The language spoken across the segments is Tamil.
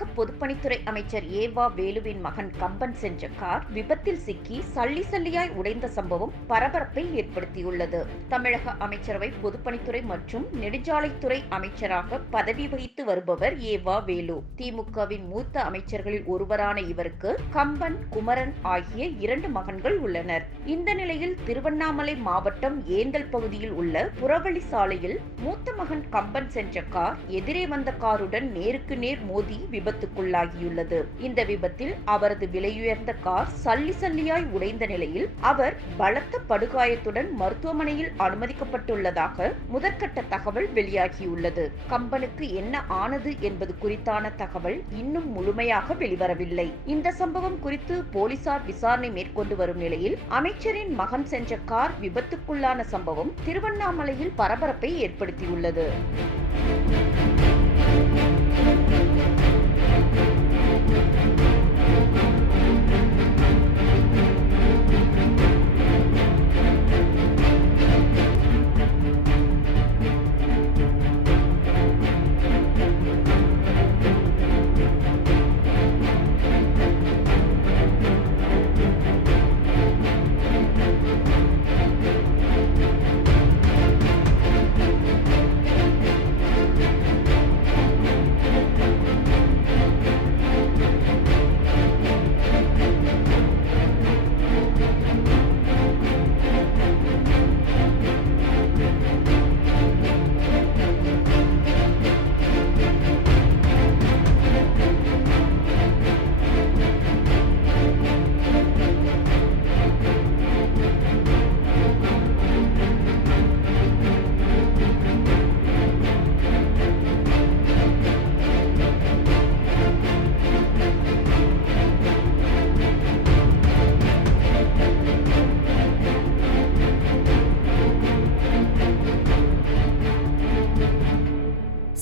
தமிழக பொதுப்பணித்துறை அமைச்சர் ஏவா வேலுவின் மகன் கம்பன் சென்ற கார் விபத்தில் சிக்கி சல்லி சல்லியாய் உடைந்த சம்பவம் பரபரப்பை ஏற்படுத்தியுள்ளது. தமிழக அமைச்சரவை பொதுப்பணித்துறை மற்றும் நெடுஞ்சாலைத்துறை அமைச்சராக பதவி வகித்து வருபவர் ஏவா வேலு. திமுகவின் மூத்த அமைச்சர்களில் ஒருவரான இவருக்கு கம்பன், குமரன் ஆகிய 2 மகன்கள் உள்ளனர். இந்த நிலையில் திருவண்ணாமலை மாவட்டம் ஏந்தல் பகுதியில் உள்ள புறவழி சாலையில் மூத்த மகன் கம்பன் சென்ற கார் எதிரே வந்த காருடன் நேருக்கு நேர் மோதி விபத்துக்குள்ளாகியுள்ளது. இந்த விபத்தில் அவரது விலையுயர்ந்த கார் சல்லி சல்லியாய் உடைந்த நிலையில் அவர் பலத்த படுகாயத்துடன் மருத்துவமனையில் அனுமதிக்கப்பட்டுள்ளதாக முதற்கட்ட தகவல் வெளியாகியுள்ளது. கம்பனுக்கு என்ன ஆனது என்பது குறித்தான தகவல் இன்னும் முழுமையாக வெளிவரவில்லை. இந்த சம்பவம் குறித்து போலீசார் விசாரணை மேற்கொண்டு வரும் நிலையில் அமைச்சரின் மகன் சென்ற கார் விபத்துக்குள்ளான சம்பவம் திருவண்ணாமலையில் பரபரப்பை ஏற்படுத்தியுள்ளது.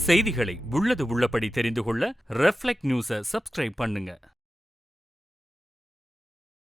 செய்திகளை உள்ளது உள்ளபடி தெரிந்து கொள்ள ரெஃப்ளெக்ட் நியூஸை சப்ஸ்கிரைப் பண்ணுங்க.